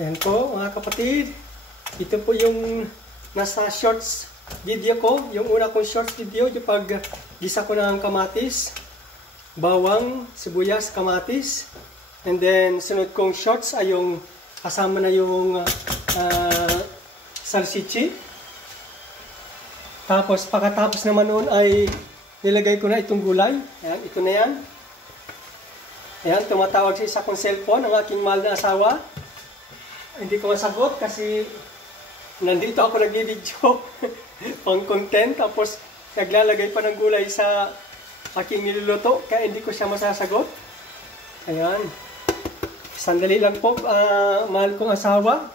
Ayan po mga kapatid. Ito po yung nasa shorts video ko. Yung una kong shorts video, yung pag-gisa ko ng kamatis, bawang, sibuyas, kamatis. And then sunod kong shorts ay yung kasama na yung salsichi. Tapos pagkatapos naman noon ay nilagay ko na itong gulay. Ayan, ito na yan. Ayan, tumatawag sa isa kong cellphone ang aking mahal na asawa. Hindi ko masagot kasi nandito ako nag-video pang content. Tapos naglalagay pa ng gulay sa aking niluluto kaya hindi ko siya masasagot. Ayan. Sandali lang po, mahal kong asawa.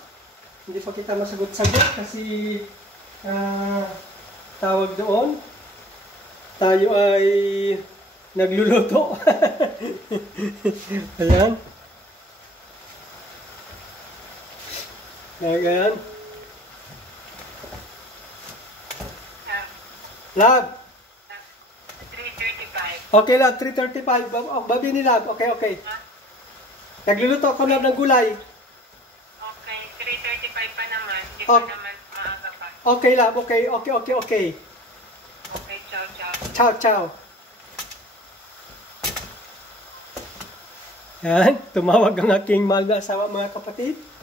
Hindi pa kita masagot-sagot kasi tawag doon. Tayo ay nagluluto. Ayan. Ayan. Lab. 3:35. Okay, Lab. 3:35. Babi ni Lab. Okay, okay. Nagluluto ako, Lab, ng gulay. Okay, 3:35 pa naman. Hindi Oh. pa naman maaga pa. Okay, Lab. Okay, okay, okay, okay. Okay, ciao, ciao. Ciao, ciao. Yan. Tumawag ang aking mahal na asawa, mga kapatid.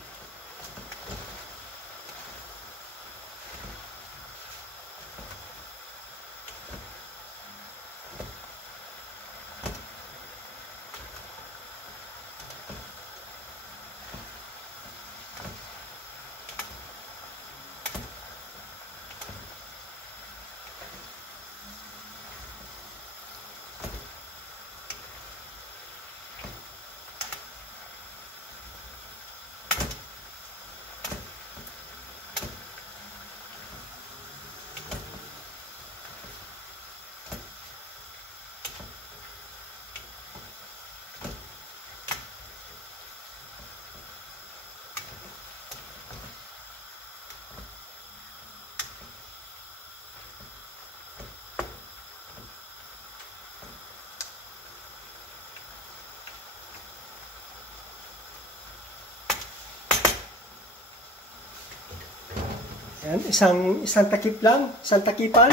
Yan, isang takip lang, isang takipan.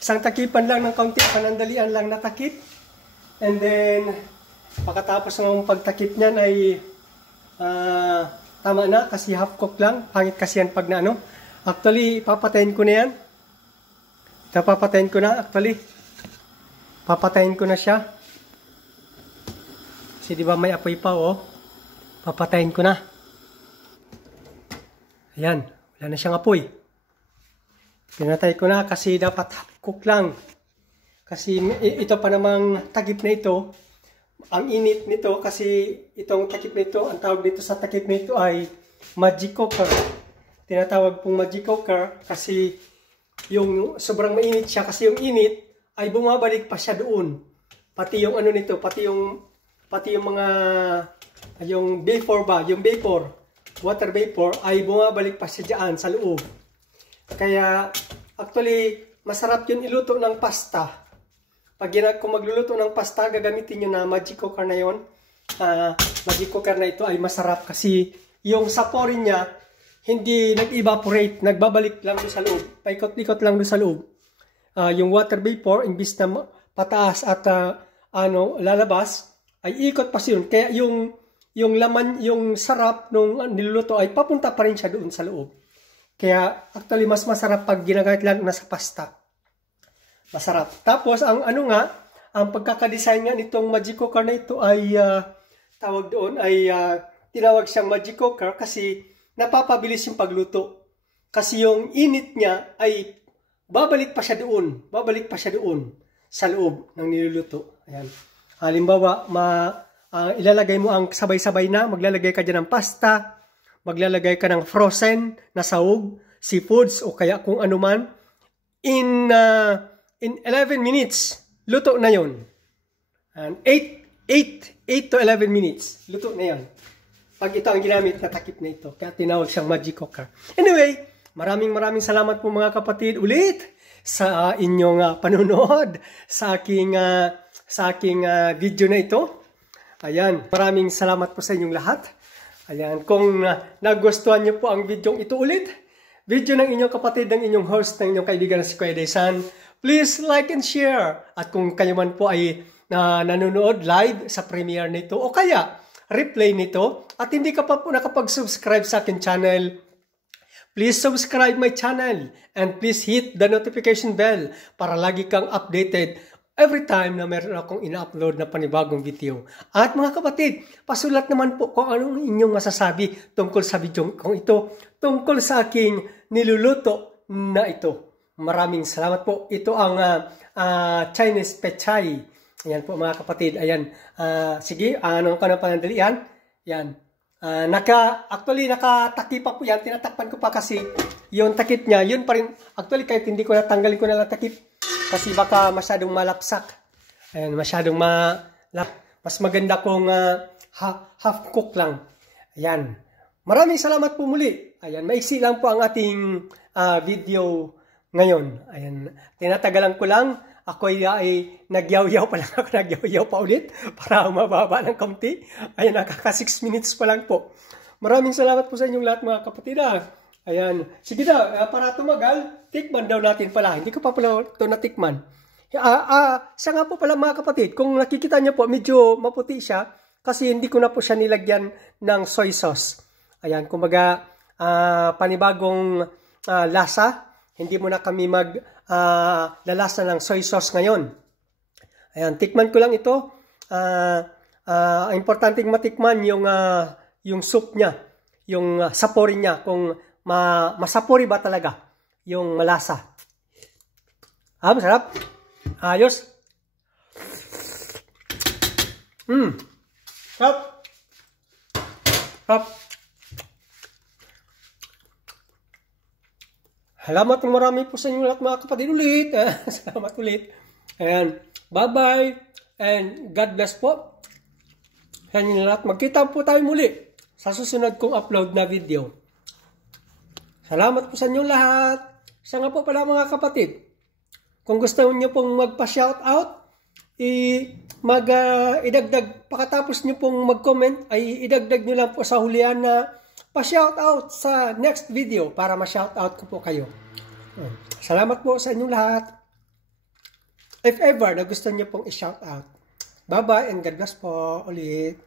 Isang takipan lang ng kaunti, panandalian lang na takip. And then, pagkatapos ng pagtakip niyan ay tama na kasi half cook lang. Pangit kasi yan pag na ano. Actually, papatayin ko na yan. Papatayin ko na actually. Papatayin ko na siya. Kasi di ba may apoy pa oh. Papatayin ko na. Ayan. Wala na siyang apoy. Pinatay ko na kasi dapat half cook lang. Kasi ito pa namang takip na ito. Ang init nito kasi itong takip na ito, ang tawag dito sa takip na ito ay magic cooker. Tinatawag pong magic cooker kasi yung sobrang mainit siya. Kasi yung init ay bumabalik pa siya doon. Pati yung ano nito, pati yung mga, yung vapor ba, yung vapor. Water vapor ay bumabalik pa siya dyan sa loob. Kaya actually masarap yun iluto ng pasta. Pag kung magluluto ng pasta, gagamitin nyo na magic cooker na yun. Magic cooker na ito ay masarap kasi yung saporin niya hindi nag-evaporate, nagbabalik lang doon sa loob. Paikot-ikot lang doon sa loob. Yung water vapor, imbis na pataas at lalabas, ay ikot pa siya yun. Kaya yung laman, yung sarap nung niluluto ay papunta pa rin siya doon sa loob. Kaya actually mas masarap pag ginagamit lang na sa pasta. Masarap. Tapos ang ang pagkakadesign nga nitong magic cooker na ito ay tawag doon ay tinawag siyang magic cooker kasi napapabilis yung pagluto. Kasi yung init niya ay babalik pa siya doon sa loob ng niluluto. Ayan. Halimbawa, ilalagay mo ang sabay-sabay na, maglalagay ka dyan ng pasta, maglalagay ka ng frozen na sahog, seafoods o kaya kung ano man. In 11 minutes, luto na yun. And 8 to 11 minutes, luto na yun. Pag ito ang ginamit na takip na ito, kaya tinawag siyang magic cooker. Anyway, maraming salamat po mga kapatid ulit sa inyong panunood sa aking video na ito. Ayan, maraming salamat po sa inyong lahat. Ayan, kung nagustuhan niyo po ang video ito ulit, video ng inyong kapatid, ng inyong host, ng inyong kaibigan na si Kuya Daysan, please like and share. At kung kayo man po ay nanonood live sa premiere nito o kaya replay nito at hindi ka pa po nakapag-subscribe sa akin channel, please subscribe my channel and please hit the notification bell para lagi kang updated every time na meron akong ina-upload na panibagong video. At mga kapatid, pasulat naman po kung anong inyong masasabi tungkol sa video kung ito, tungkol sa aking niluluto na ito. Maraming salamat po. Ito ang Chinese pechay. Ayan po mga kapatid. Ayan. Sige, anong ka na panandalian? Yan. Actually, nakatakip pa po yan. Tinatakpan ko pa kasi yung takip niya, yun pa rin. Actually, kahit hindi ko natanggalin ko na lang takip. Kasi baka masyadong malapsak. Ayan, masyadong mas maganda kung half cook lang. Ayan. Maraming salamat po muli. Ayan, maiksi lang po ang ating video ngayon. Ayan, tinatagalan ko lang. Ako ay nagyaw-yaw pa lang ako. Nagyaw-yaw pa ulit para mababa ng kaunti. Ayan, nakaka 6 minutes pa lang po. Maraming salamat po sa inyong lahat mga kapatid. Ayan. Sige na, para tumagal, tikman daw natin pala. Hindi ko pa pala ito natikman. Siya nga po pala mga kapatid, kung nakikita niyo po, medyo maputi siya kasi hindi ko na po siya nilagyan ng soy sauce. Ayan, kumbaga panibagong lasa. Hindi mo na kami lalasa ng soy sauce ngayon. Ayan, tikman ko lang ito. Importanteng matikman yung soup niya, yung sapori niya, kung masapori ba talaga yung malasa. Masarap. Ayos. Sarap. Sarap. Salamat ng marami po sa inyo lahat mga kapatid ulit. Salamat ulit. Ayan. Bye-bye. And God bless po. Sa inyo lahat. Magkita po tayo muli sa susunod kong upload na video. Salamat po sa inyo lahat. Siya nga po pala mga kapatid. Kung gusto niyo pong magpa-shoutout, idagdag, pakatapos niyo pong mag-comment, ay idagdag niyo lang po sa hulihan na pa-shoutout sa next video para ma-shoutout ko po kayo. Salamat po sa inyong lahat. If ever na gusto niyo pong i-shoutout. Bye-bye and God bless po ulit.